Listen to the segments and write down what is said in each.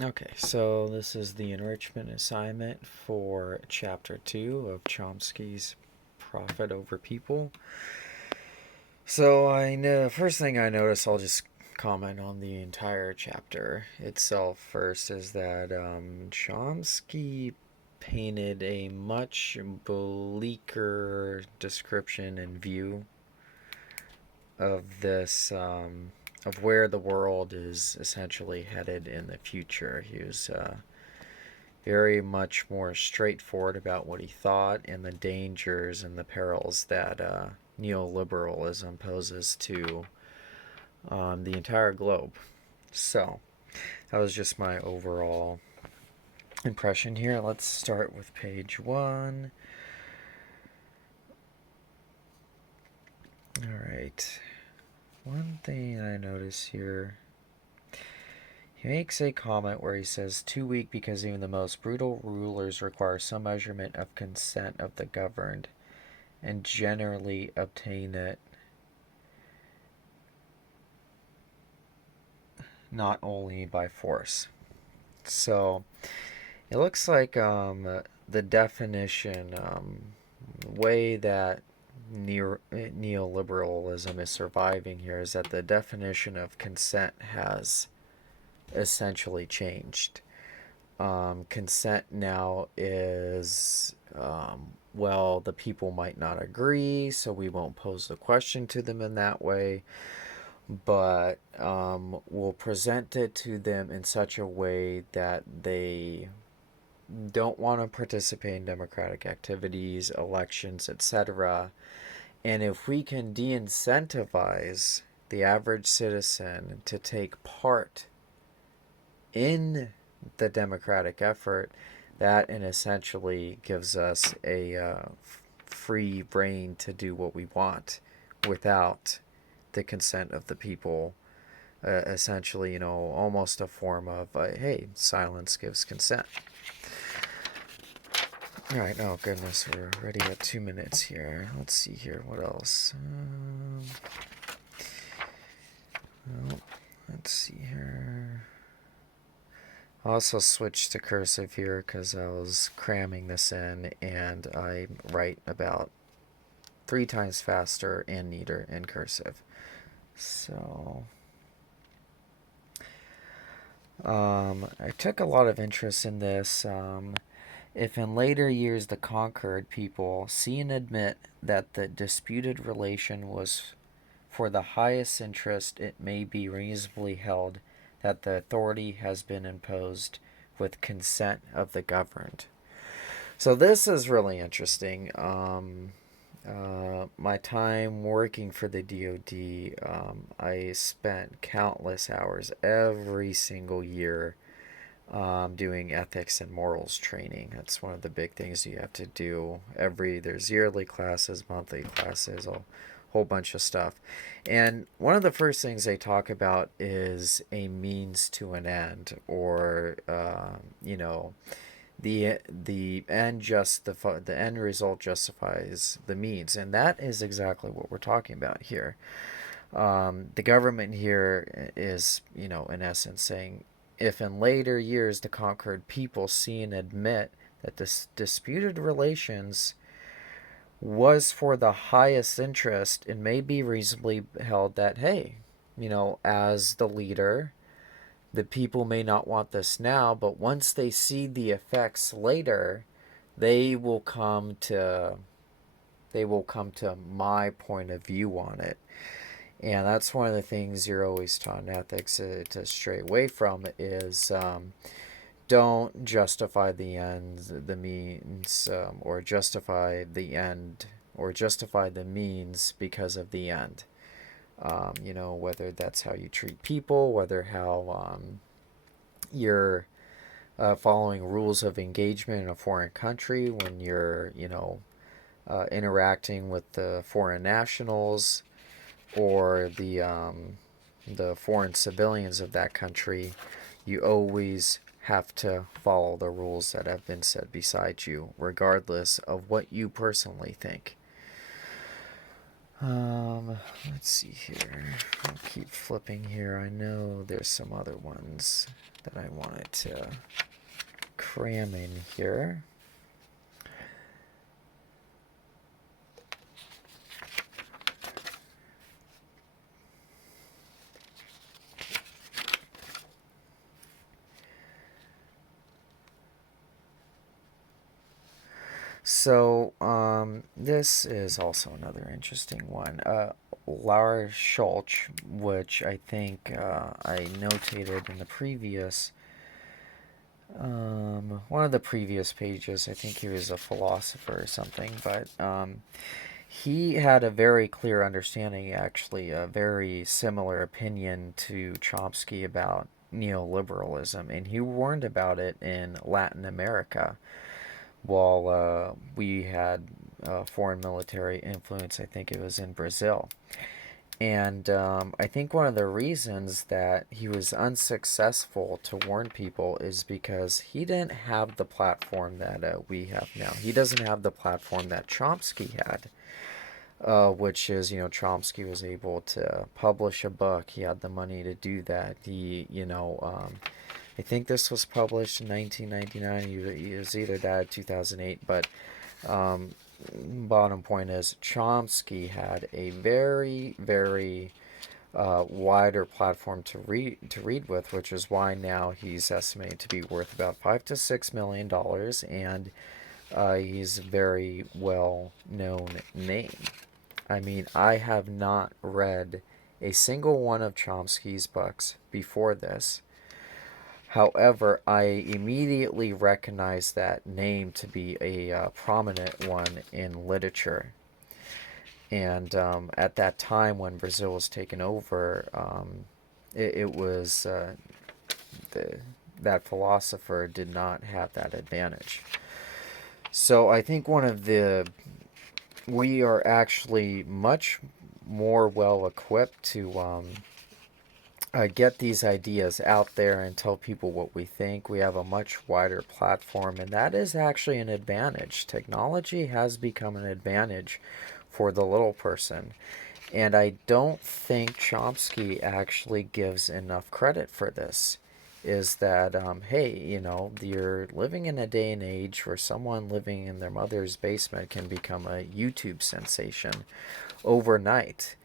Okay, so this is the enrichment assignment for Chapter 2 of Chomsky's Profit Over People. So I know first thing I notice, I'll just comment on the entire chapter itself first, is that Chomsky painted a much bleaker description and view of this of where the world is essentially headed in the future. He was very much more straightforward about what he thought and the dangers and the perils that neoliberalism poses to the entire globe. So, that was just my overall impression here. Let's start with page 1. Alright. One thing I notice here, he makes a comment where he says, too weak because even the most brutal rulers require some measurement of consent of the governed and generally obtain it not only by force. So it looks like the definition, way that neoliberalism is surviving here is that the definition of consent has essentially changed. Consent now is, well, the people might not agree, so we won't pose the question to them in that way, but we'll present it to them in such a way that they don't want to participate in democratic activities, elections, etc. And if we can de incentivize the average citizen to take part in the democratic effort, that and essentially gives us a free reign to do what we want without the consent of the people. Essentially, almost a form of, hey, silence gives consent. All right, oh goodness, we're already at 2 minutes here. Let's see here, what else? Well, let's see here. I also switched to cursive here because I was cramming this in, and I write about 3 times faster and neater in cursive. So, I took a lot of interest in this. If in later years the conquered people see and admit that the disputed relation was for the highest interest, it may be reasonably held that the authority has been imposed with consent of the governed. So this is really interesting. My time working for the DoD, I spent countless hours every single year doing ethics and morals training. That's one of the big things you have to do. There's yearly classes, monthly classes, a whole bunch of stuff. And one of the first things they talk about is a means to an end, or the end result justifies the means, and that is exactly what we're talking about here. The government here is, in essence saying, if in later years the conquered people see and admit that this disputed relations was for the highest interest, it may be reasonably held that, hey, as the leader, the people may not want this now, but once they see the effects later, they will come to my point of view on it. And that's one of the things you're always taught in ethics to stray away from is, don't justify the ends, the means, or justify the end, or justify the means because of the end. Whether that's how you treat people, whether how you're following rules of engagement in a foreign country when you're, interacting with the foreign nationals or the foreign civilians of that country. You always have to follow the rules that have been set beside you, regardless of what you personally think. Let's see here. I'll keep flipping here. I know there's some other ones that I wanted to cram in here. So, this is also another interesting one. Laura Schultz, which I think I notated in the previous, one of the previous pages. I think he was a philosopher or something, but he had a very clear understanding, actually, a very similar opinion to Chomsky about neoliberalism, and he warned about it in Latin America while we had foreign military influence. I think it was in Brazil. And I think one of the reasons that he was unsuccessful to warn people is because he didn't have the platform that we have now. He doesn't have the platform that Chomsky had, which is, Chomsky was able to publish a book. He had the money to do that. I think this was published in 1999. It was either that or 2008. But bottom point is, Chomsky had a very, very wider platform to read with, which is why now he's estimated to be worth about $5 to $6 million, and he's a very well known name. I mean, I have not read a single one of Chomsky's books before this. However, I immediately recognized that name to be a prominent one in literature. And at that time when Brazil was taken over, it was that philosopher did not have that advantage. So I think we are actually much more well equipped to get these ideas out there and tell people what we think. We have a much wider platform, and that is actually an advantage. Technology has become an advantage for the little person, and I don't think Chomsky actually gives enough credit for this. Is that, hey, you're living in a day and age where someone living in their mother's basement can become a YouTube sensation overnight.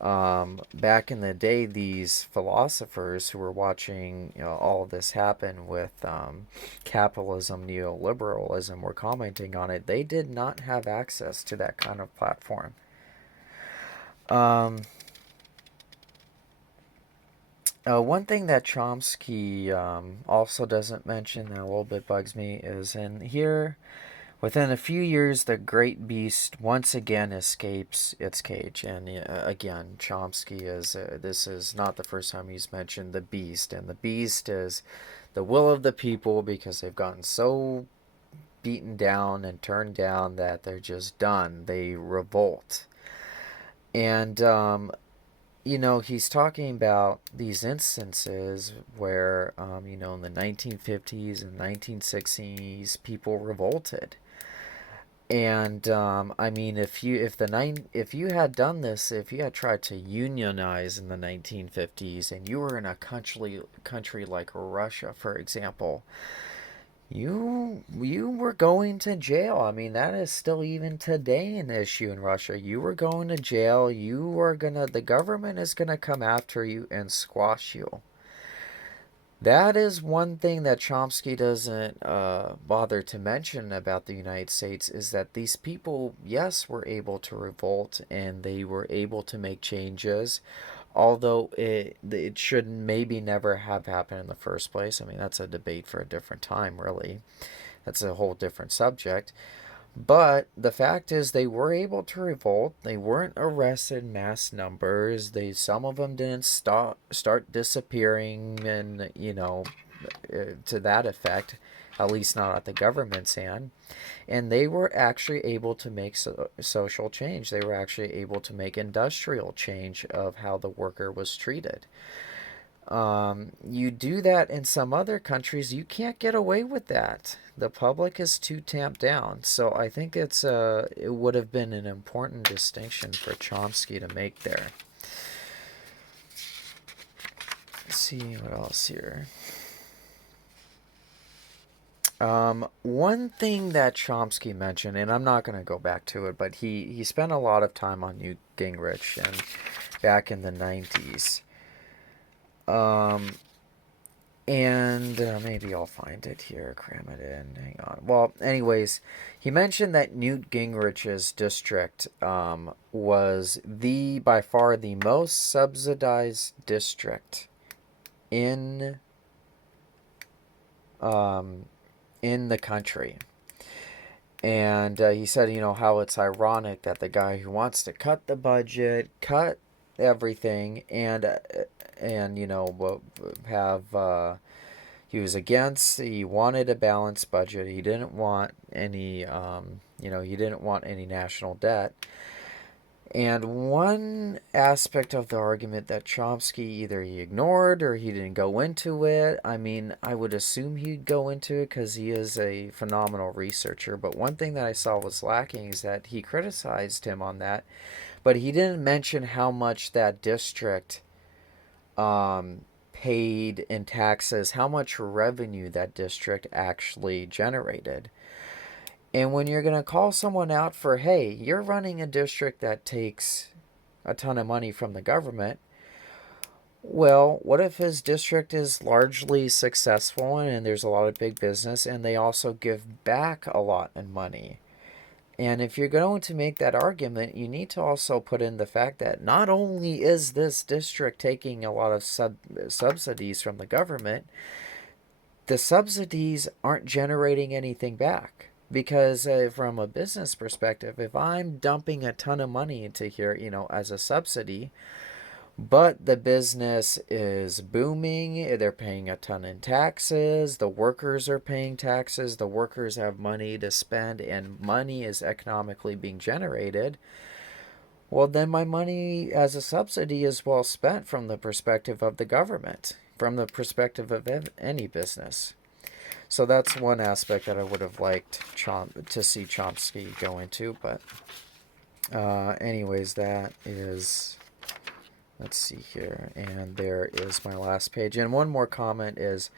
Back in the day, these philosophers who were watching all of this happen with capitalism, neoliberalism, were commenting on it. They did not have access to that kind of platform. One thing that Chomsky also doesn't mention that a little bit bugs me is in here, within a few years, the great beast once again escapes its cage. And again, Chomsky this is not the first time he's mentioned the beast. And the beast is the will of the people, because they've gotten so beaten down and turned down that they're just done. They revolt. And, he's talking about these instances where, in the 1950s and 1960s, people revolted. And I mean, if you had done this, if you had tried to unionize in the 1950s, and you were in a country like Russia, for example, you were going to jail. I mean, that is still even today an issue in Russia. You were going to jail. The government is gonna come after you and squash you. That is one thing that Chomsky doesn't bother to mention about the United States, is that these people, yes, were able to revolt and they were able to make changes, although it should maybe never have happened in the first place. I mean, that's a debate for a different time, really. That's a whole different subject. But the fact is, they were able to revolt. They weren't arrested in mass numbers. Some of them didn't start disappearing, and to that effect, at least not at the government's hand. And they were actually able to make social change. They were actually able to make industrial change of how the worker was treated. You do that in some other countries, you can't get away with that. The public is too tamped down. So I think it would have been an important distinction for Chomsky to make there. Let's see what else here. One thing that Chomsky mentioned, and I'm not going to go back to it, but he spent a lot of time on Newt Gingrich and back in the 90s. Um, and maybe I'll find it here, cram it in. Hang on. Well, anyways, he mentioned that Newt Gingrich's district was by far the most subsidized district in um, in the country. And he said, how it's ironic that the guy who wants to cut the budget, cut everything, and have he wanted a balanced budget. He didn't want any national debt. And one aspect of the argument that Chomsky either he ignored or he didn't go into it. I mean, I would assume he'd go into it because he is a phenomenal researcher. But one thing that I saw was lacking is that he criticized him on that, but he didn't mention how much that district paid in taxes, how much revenue that district actually generated. And when you're going to call someone out for, hey, you're running a district that takes a ton of money from the government, well, what if his district is largely successful and there's a lot of big business and they also give back a lot in money? And if you're going to make that argument, you need to also put in the fact that not only is this district taking a lot of subsidies from the government, the subsidies aren't generating anything back. Because from a business perspective, if I'm dumping a ton of money into here, as a subsidy, but the business is booming, they're paying a ton in taxes, the workers are paying taxes, the workers have money to spend, and money is economically being generated, well, then my money as a subsidy is well spent from the perspective of the government, from the perspective of any business. So that's one aspect that I would have liked to see Chomsky go into. But anyways, that is, let's see here. And there is my last page. And one more comment is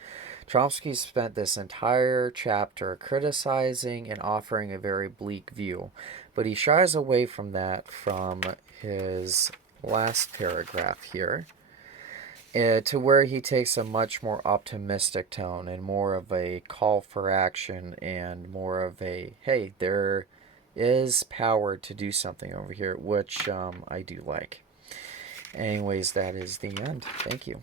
Chomsky spent this entire chapter criticizing and offering a very bleak view. But he shies away from that from his last paragraph here. To where he takes a much more optimistic tone and more of a call for action and more of a, hey, there is power to do something over here, which I do like. Anyways, that is the end. Thank you.